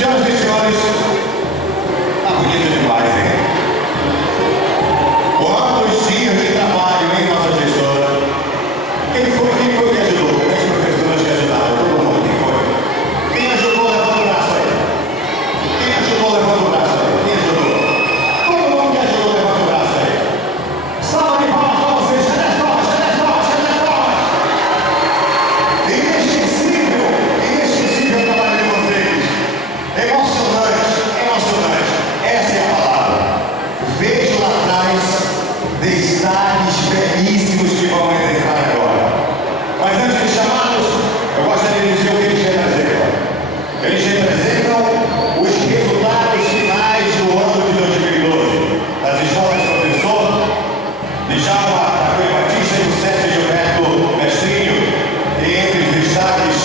Senhoras e senhores, tá bonito demais, hein? Quantos dias de trabalho, hein, nossa gestora? Quem foi que ajudou? As professoras que ajudaram? Todo mundo, quem foi? Quem ajudou, levanta o braço aí. Quem ajudou, levanta o braço aí. Quem ajudou? Todo mundo que ajudou, levanta o braço aí. Salve de palmas pra vocês. Cadê as palmas? Cadê as palmas? Cadê as palmas? Inesquecível o trabalho de vocês. Emocionante, emocionante. Essa é a palavra. Vejo lá atrás destaques belíssimos que vão entrar agora. Mas antes de chamá-los, eu gostaria de dizer o que eles representam. Eles representam os resultados finais do ano de 2012 das escolas Professor, de Java, Rui Batista e do Sete Gilberto Mestrinho, e entre os destaques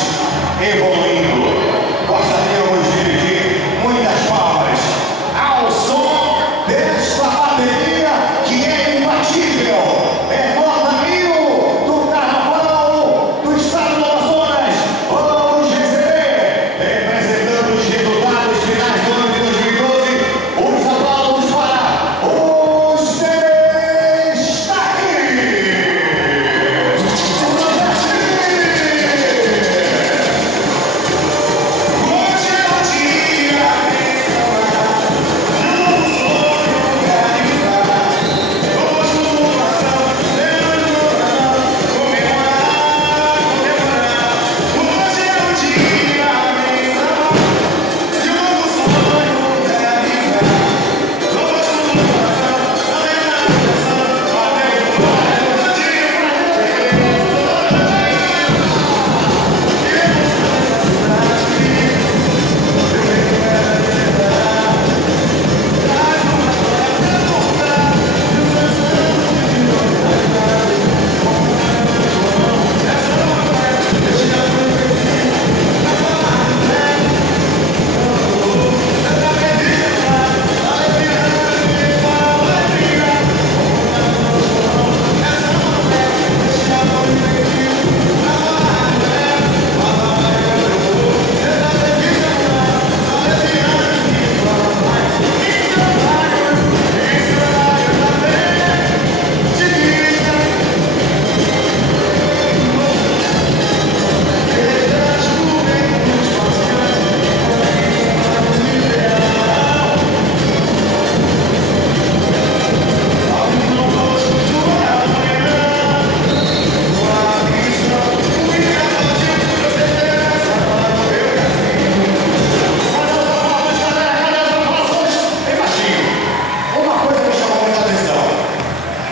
evoluindo. Gostaríamos de dividir muitas palmas ao som desta bateria que é imbatível. É nota 1000 do Carnaval do Estado do Amazonas. Vamos receber, representando os resultados finais do ano de 2012, os aplausos para os destaques.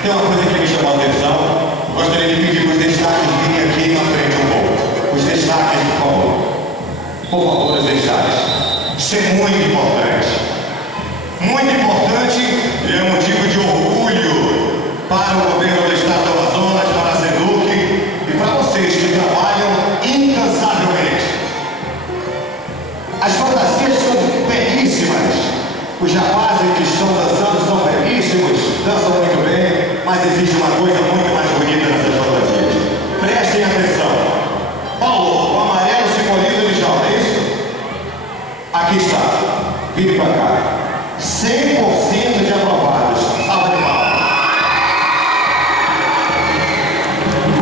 Tem uma coisa que me chamou a atenção. Gostaria de pedir para os destaques virem aqui na frente um pouco. Os destaques, por favor. Por favor, os destaques. Isso é muito importante. Muito importante e é motivo de orgulho para o governo do Estado do Amazonas, para a SEDUC e para vocês que trabalham incansavelmente. As fantasias são belíssimas. Os rapazes que estão dançando são belíssimos, dançam muito bem, mas existe uma coisa muito mais bonita nessas fantasias. Prestem atenção. Paulo, o amarelo simboliza o Djalma, é isso? Aqui está. Vire para cá. 100% de aprovados. Salve de palmas.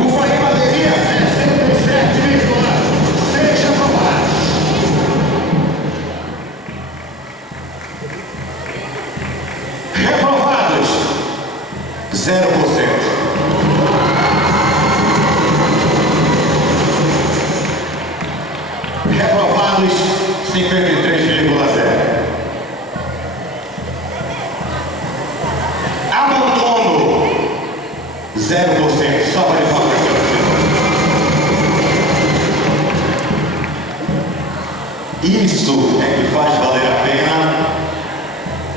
Ufa aí, bateria. 67,6 aprovados. Reprovados, 0%. Reprovados, 53,0%. Abandono, 0%. Só para informar. Isso é que faz valer a pena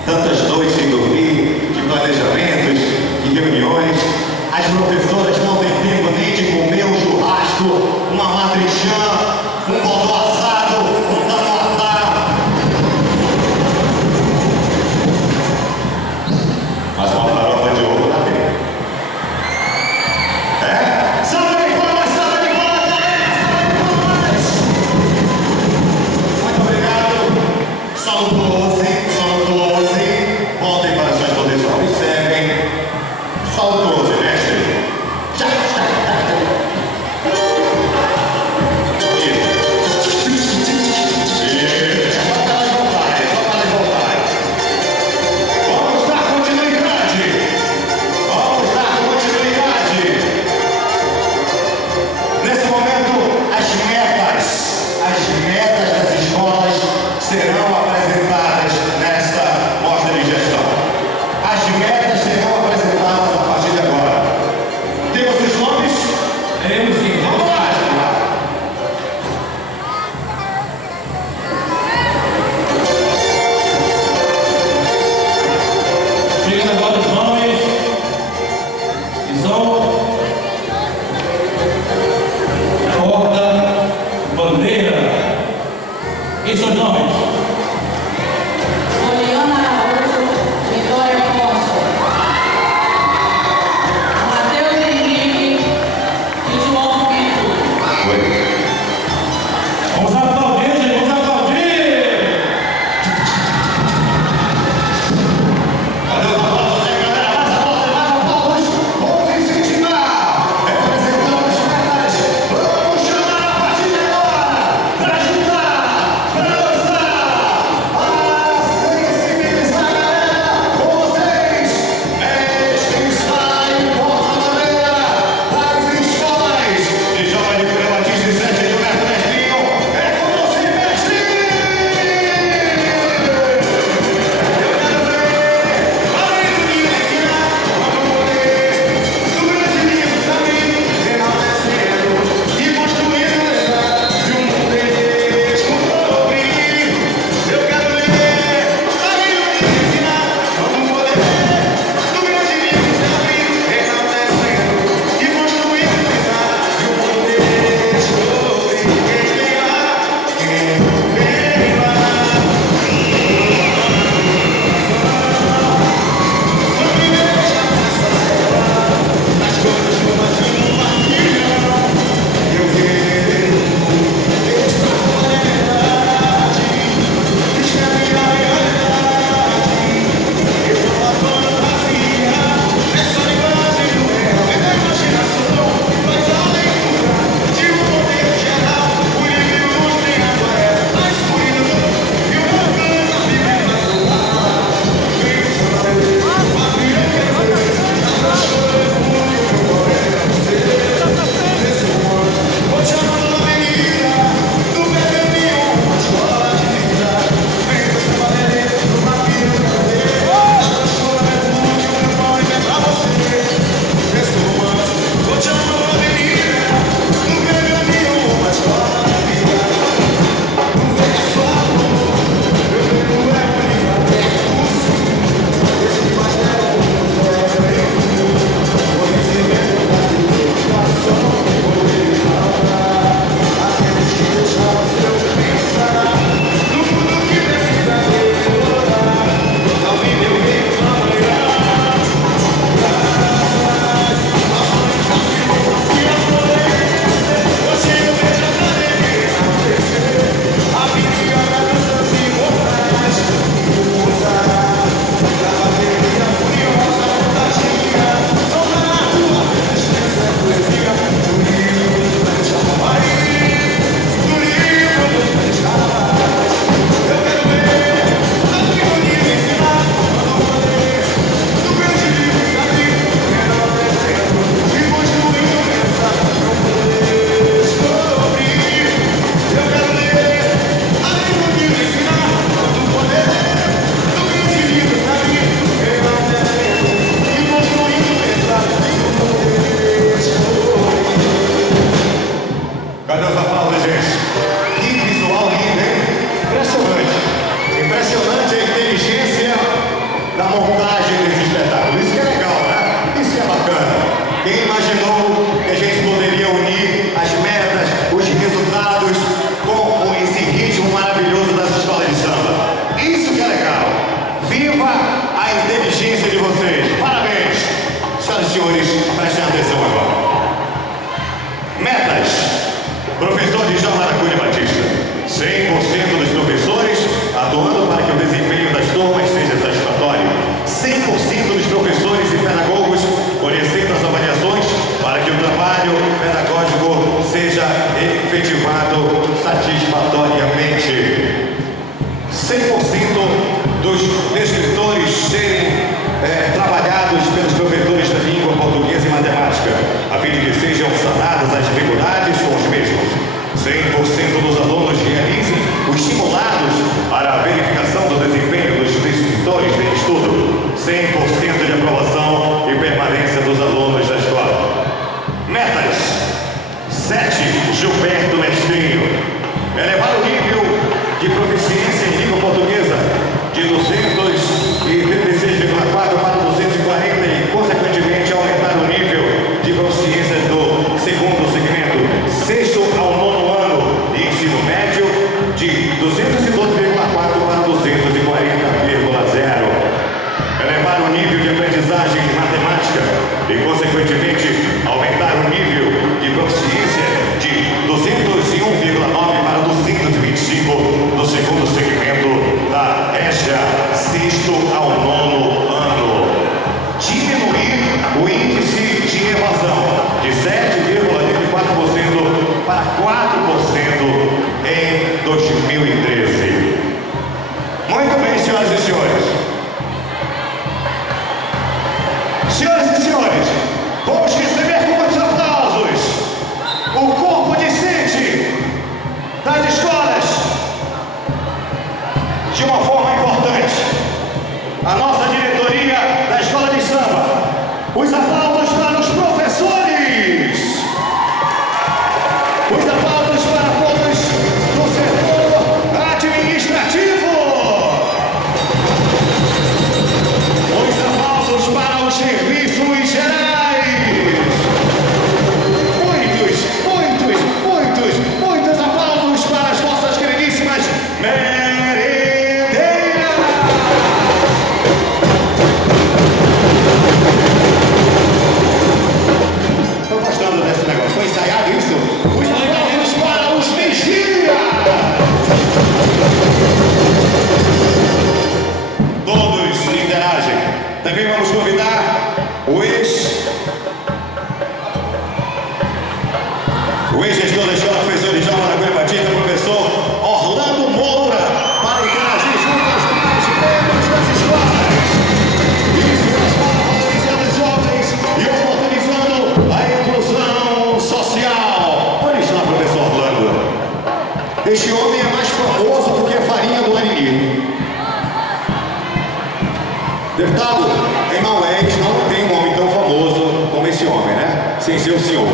tantas noites sem dormir, de planejamentos, de reuniões. As professoras não têm tempo nem de comer um churrasco, uma matrixã, um bodó assado, um tamatá. Mas uma farofa de ouro na tem. É? Salve de palmas, salve de palmas, salve de palmas! Muito obrigado. serão apresentadas nesta mostra de gestão. As metas serão apresentadas a partir de agora. Temos os nomes? Temos sim. Vamos lá! Chegando agora os nomes. E são Bandeira. Quem são os nomes? Poliana Araújo, Vitória Costa, Matheus Henrique e João Pinto. Vamos aplaudir, gente. Vamos aplaudir. Cadê os aplausos aí, galera? Mais aplausos! Vamos incentivar! Representando as metas, vamos chamar a partir de agora para ajudar, para dançar, para sensibilizar a galera com vocês. Este ensaio porta-bandeira das escolas de Jovem de Cura Batista e 7 de Humberto Mesquinho. É com você, mestre! Cadê os aplausos, gente? Que visual lindo, hein? Impressionante. Impressionante a inteligência da montagem desse espetáculo. Isso que é legal, né? Isso que é bacana. Quem imaginou que a gente poderia unir as metas, os resultados com esse ritmo maravilhoso das escolas de samba? Isso que é legal. Viva a inteligência de vocês. Parabéns. Senhoras e senhores, prestem atenção agora. Metas. Professor de João Maracujá Batista, 100% dos professores atuando para que o desempenho das turmas seja satisfatório. 100% dos professores e pedagogos conhecendo as avaliações para que o trabalho pedagógico seja efetivado satisfatoriamente. 100% dos escritores serem trabalhados pelos professores da língua portuguesa e matemática, a fim de que sejam sanadas as dificuldades com os mesmos. 100% dos alunos realizem os simulados para de uma forma importante. A nossa diretoria da Escola de Samba. Os aplausos para os professores. Os aplausos para todos do setor administrativo. Os aplausos para os serviços gerais. Muitos aplausos para as nossas queridíssimas merendeiras. Estou gostando desse negócio. Foi ensaiado isso? Os aplausos para os vigias. Todos interagem. Também vamos convidar o ex-gestor da Escola, professor de João Maravilha Batista, professor Orlando Moura, para interagir junto aos mais membros das escolas. Isso é a escola valorizando os jovens e oportunizando a inclusão social. Olha isso lá, professor Orlando. Este homem é mais famoso do que a farinha do Anini. Deputado, em Maués não tem um homem tão famoso como esse homem, né? Sem ser o senhor.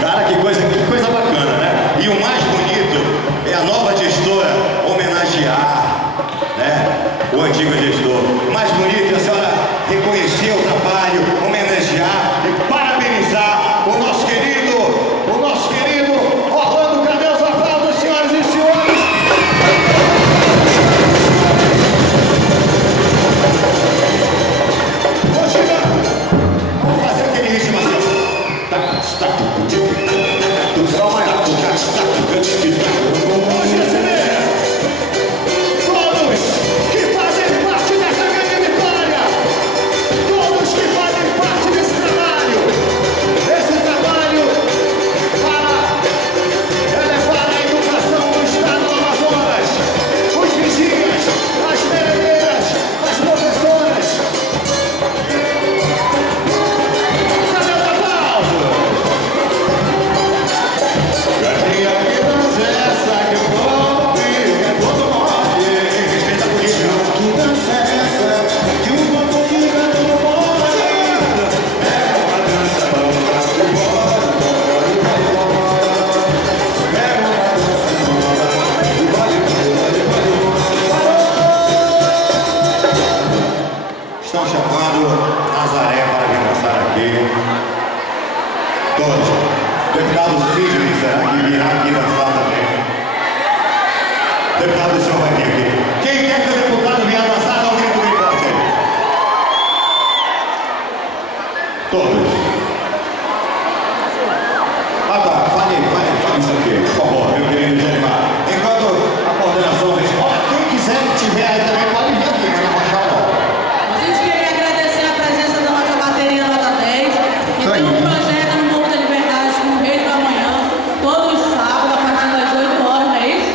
Cara, que coisa bacana, né? E o mais bonito é a nova gestora homenagear, né, o antigo gestor. O mais bonito é a senhora reconhecer o trabalho, homenagear e parabenizar o nosso querido Orlando. Cadê os aplausos, senhoras e senhores? Ô, Chica, vamos fazer aquele ritmo assim. Hoje receber todos que fazem parte dessa grande vitória, todos que fazem parte desse trabalho para elevar a educação do estado do Amazonas, os vigias, as merendeiras, as professoras. Cadê o aplauso? Gatinha que dança essa que o povo fica todo morre. Respeita a polícia. Que dança essa que o povo fica todo morre. É uma dança nova que bora, é uma dança nova que vale. Estão chamando Nazaré para vir dançar aqui. Todos. Deputado Sidney, será que virá aqui dançar também? Deputado, o senhor vai vir aqui. Quem quer que o deputado venha dançar, dá um grito bem forte aí. Todos. Ah tá, fale isso aqui, por favor, meu querido Genimar. Enquanto a coordenação diz, olha, quem quiser que tiver aí também pode vir aqui, mas não baixar não. A gente queria agradecer a presença da nossa bateria nota 10, que tem um projeto no Morro da Liberdade com o Rei da Manhã, todos os sábados, a partir das 8 horas, não é isso?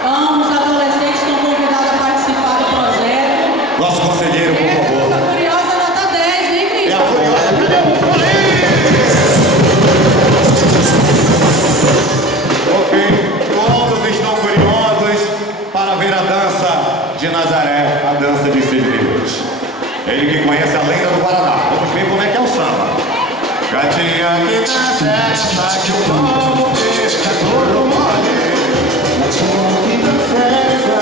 Então, os adolescentes estão convidados a participar do projeto. Nosso conselheiro, por favor. A Furiosa nota 10, hein, Cris? É a Furiosa, cadê o país? Ok, todos estão curiosos para ver a dança de Nazaré, a dança de Sidney. Ele que conhece a lenda do Paraná. Vamos ver como é que é o samba. Gatinha que dança essa que o povo fica todo mole. Gatinha que dança essa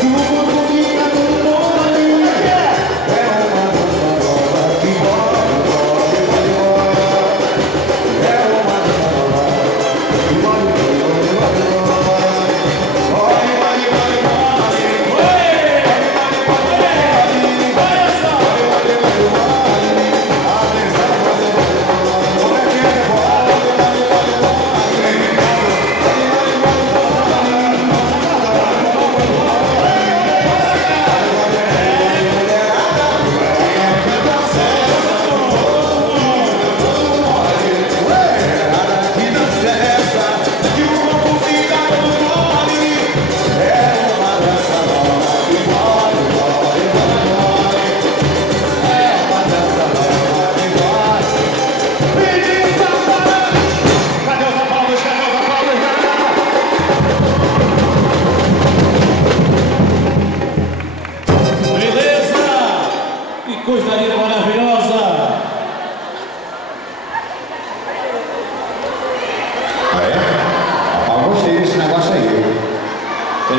que o povo fica todo mole. É uma dança nova que bora, é uma dança nova que bora. Atenção,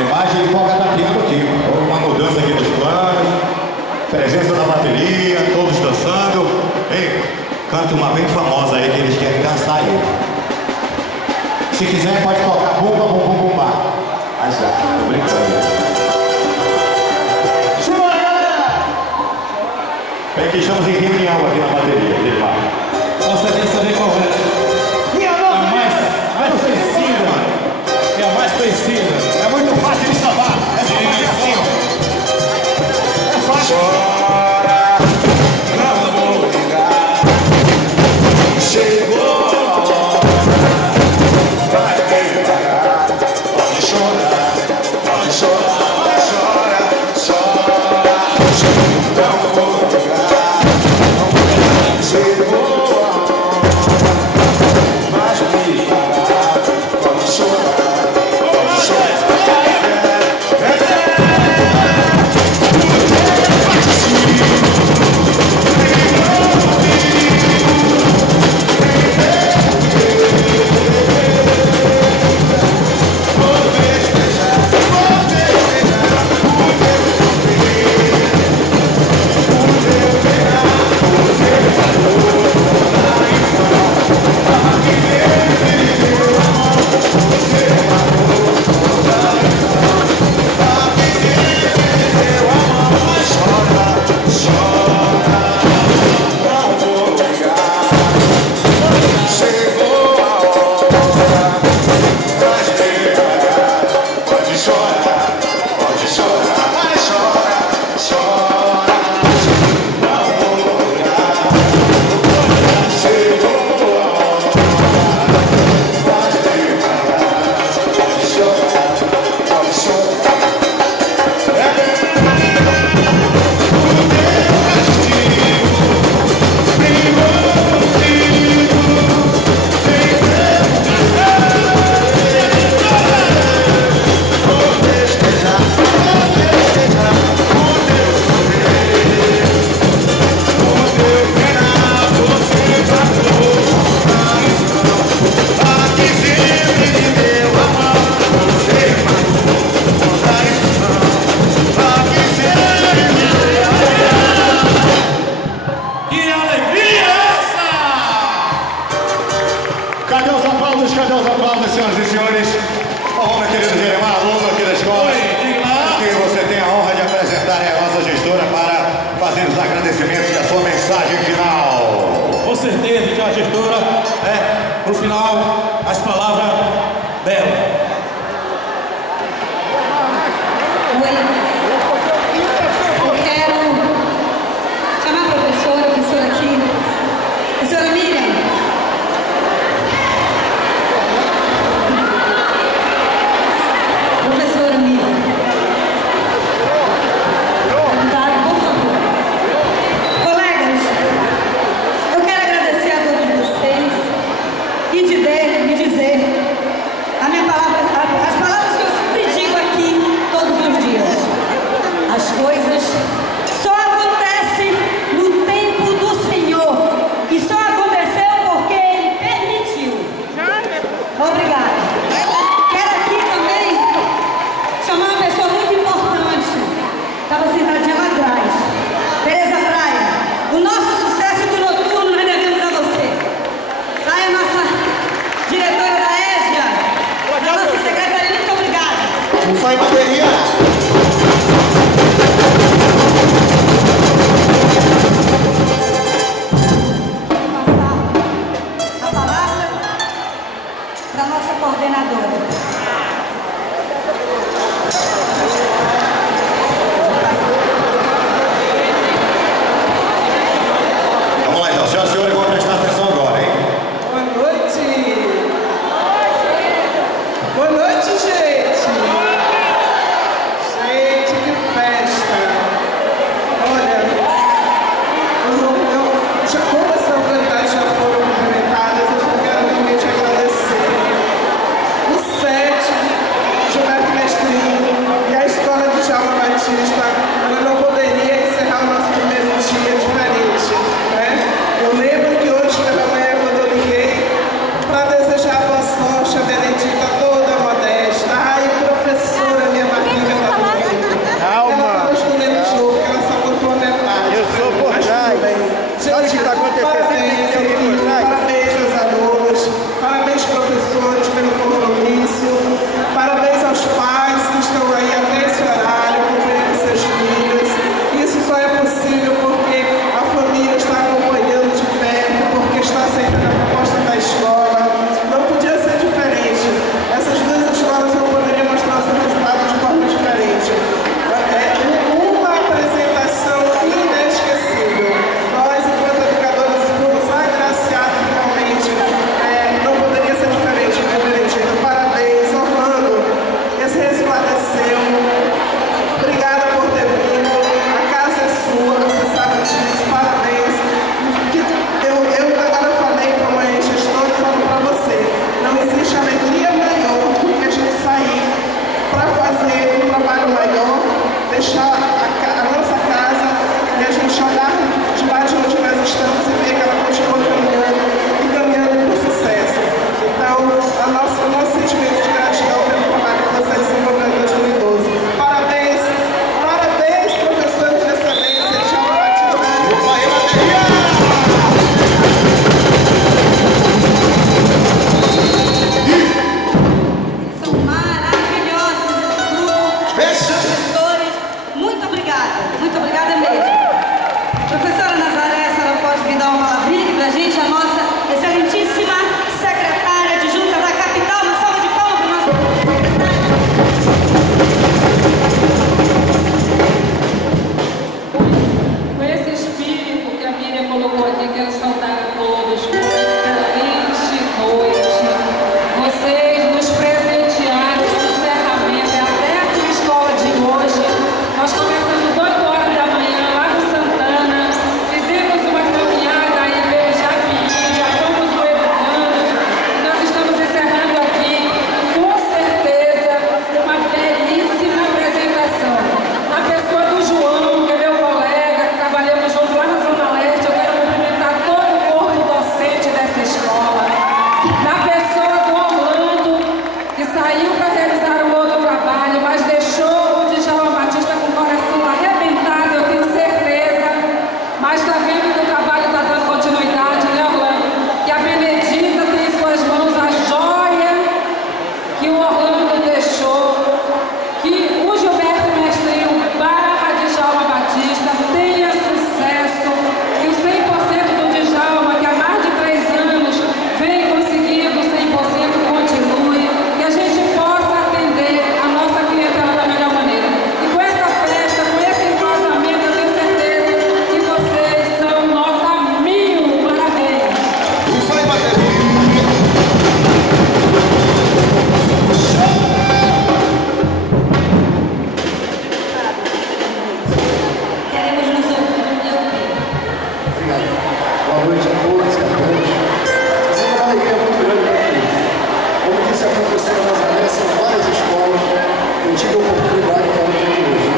Pela imagem, ele toca daqui no time. Houve uma mudança aqui nos planos, presença da bateria, todos dançando. Ei, canta uma bem famosa aí que eles querem dançar aí. Se quiser, pode tocar bumba, bum, bum, bum, bá. Aí já, tô brincando. É que estamos em reunião aqui na bateria, dele lá. Você tem que saber qual é. Minha nossa, a mais conhecida, mano. É a mais conhecida. É muito fácil de salvar. É só fazer assim, ó. É fácil. Chora, não vou ligar. Chegou, vai devagar. Pode chorar, pode chorar, chora, chora. Não vou ligar. Chegou, vai me parar. Pode chorar, pode chorar. No final, as palavras dela. Oi. Eu quero chamar a professora aqui. Professora Miriam. Professora Miriam. Deputado, por favor. Colegas, eu quero agradecer a todos vocês e dizer a minha palavra, as palavras que eu sempre digo aqui todos os dias. As coisas só acontecem no tempo do Senhor e só aconteceu porque Ele permitiu. Obrigada. Quero aqui também chamar uma pessoa muito importante. Estava sentadinha lá atrás. Tereza Praia. O nosso sucesso do noturno nós devemos a você. Praia, nossa diretora da ESGA, a nossa secretária, muito obrigada. Não sai bateria. A palavra para a nossa coordenadora. Vamos lá então, senhoras e senhores, vou prestar atenção agora, hein? Boa noite! Boa noite, gente! deixar a nossa casa e a gente olhar de lá de onde nós estamos e ver que ela continua caminhando e caminhando com sucesso. Então, o nosso sentimento de gratidão pelo trabalho que vocês desenvolveram em 2012. Parabéns, parabéns, professores de excelência de Djalma Batista. São maravilhosos esse grupo. Professores, muito obrigada mesmo. Professora Nazaré, a senhora pode vir dar uma palavrinha aqui pra gente, a nossa excelentíssima secretária adjunta da capital. Uma salva de palmas para nossa secretária. Com esse espírito que a Miriam colocou aqui, quero saudar a todos com uma excelente noite. Vocês nos presentearam com o encerramento da 10ª escola de hoje. Nós começamos 8 horas da manhã lá no Santana, fizemos uma caminhada aí pelo Japinho, já fomos no Educando, e nós estamos encerrando aqui, com certeza, uma belíssima apresentação. Na pessoa do João, que é meu colega, que trabalhamos junto lá na Zona Leste, eu quero cumprimentar todo o corpo docente dessa escola. Na pessoa do Orlando, que saiu para realizar um outro trabalho, mas deixou o Djalma Batista com o coração arrebentado, eu tenho certeza. Mas está vendo que o trabalho está dando continuidade, né, Orlando? Que a Benedita tem em suas mãos a joia que o Orlando deixou. Que o Gilberto Mestrinho barra Djalma Batista tenha sucesso. Que o 100% do Djalma, que há mais de 3 anos vem conseguindo 100%, continue. Que a gente possa atender a nossa clientela da melhor maneira. E com essa festa, com esse entrosamento, eu tenho certeza que vocês são nota 1000. Parabéns! Isso aí, bateria. Queremos nos ouvir. Obrigado. Boa noite a todos e a todas. Essa é uma alegria muito grande para aqui. Como disse a professora Nazaré, são várias escolas que eu tive a oportunidade de estar aqui hoje.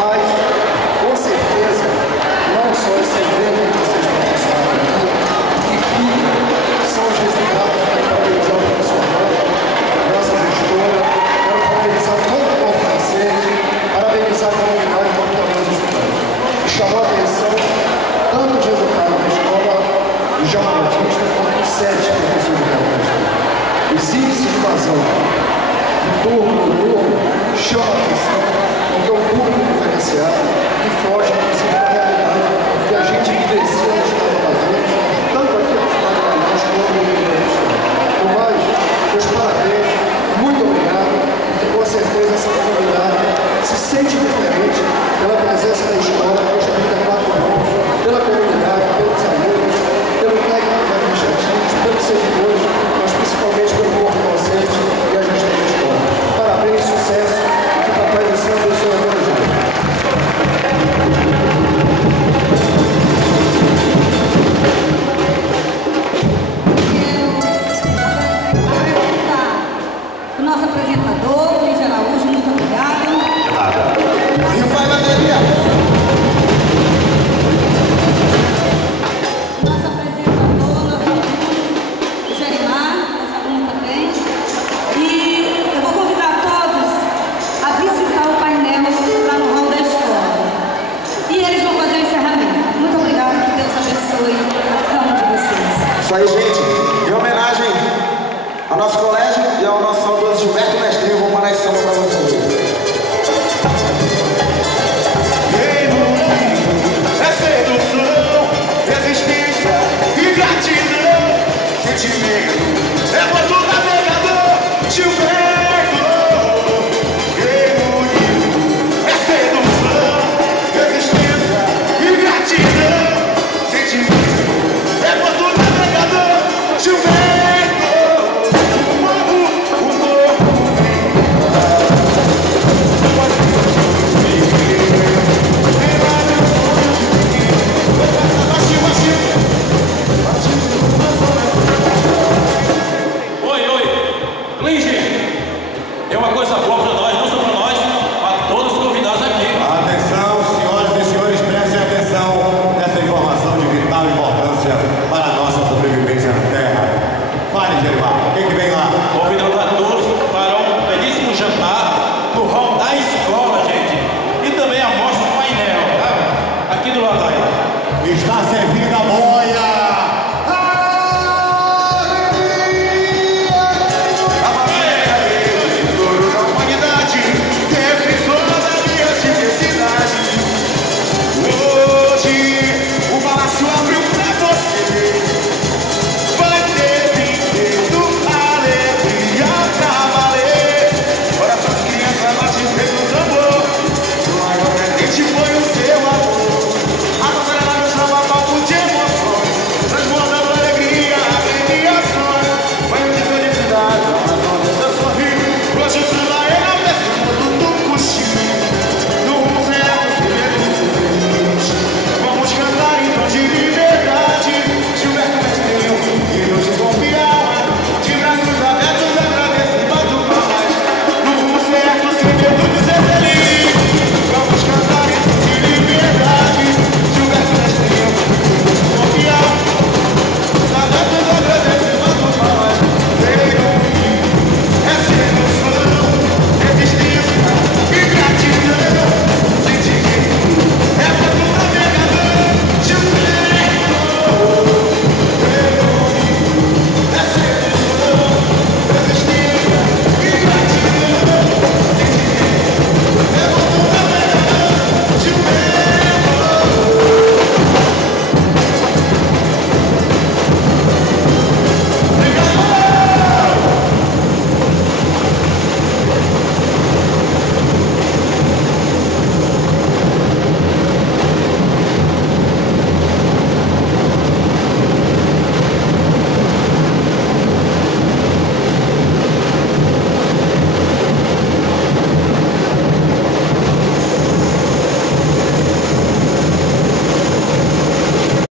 Mas, com certeza, não só esse evento que vocês vão passar aqui, que são os resultados para parabenizar o professor Ramos, a nossa gestora, quero parabenizar todo o corpo docente, parabenizar a comunidade como também os estudantes. Chamou a atenção tanto os resultados da escola do Djalma Batista quanto dos 7 professores da Batista. Os índices de evasão do turno chama a atenção, porque é um público diferenciado e foge, inclusive, da realidade que a gente vivencia no estado da gente, tanto aqui no estado da gente quanto no Rio Grande do Sul. Por mais, meus parabéns, muito obrigado, e com certeza essa comunidade se sente diferente pela presença da escola, com os 34 anos, pela comunidade, pelos alunos, pelo técnico administrativo, pelos servidores, mas principalmente pelo corpo docente e a gestão da escola. Parabéns, sucesso, que o Papai do Céu abençoe a todos. Quero apresentar o nosso apresentador, Luiz Araújo, muito obrigado. E vai, bateria. Nosso apresentador, nosso aluno, o Gerimar, nosso aluno também. E eu vou convidar todos a visitar o painel lá no hall da escola. E eles vão fazer o encerramento. Muito obrigada, que Deus abençoe cada um de vocês. Isso aí, gente. Em homenagem ao nosso colégio e ao nosso saudoso Gilberto Mestrinho, vou mandar esse samba pra vocês. É sedução, resistência e gratidão. Sentimento é quando o navegador te vê.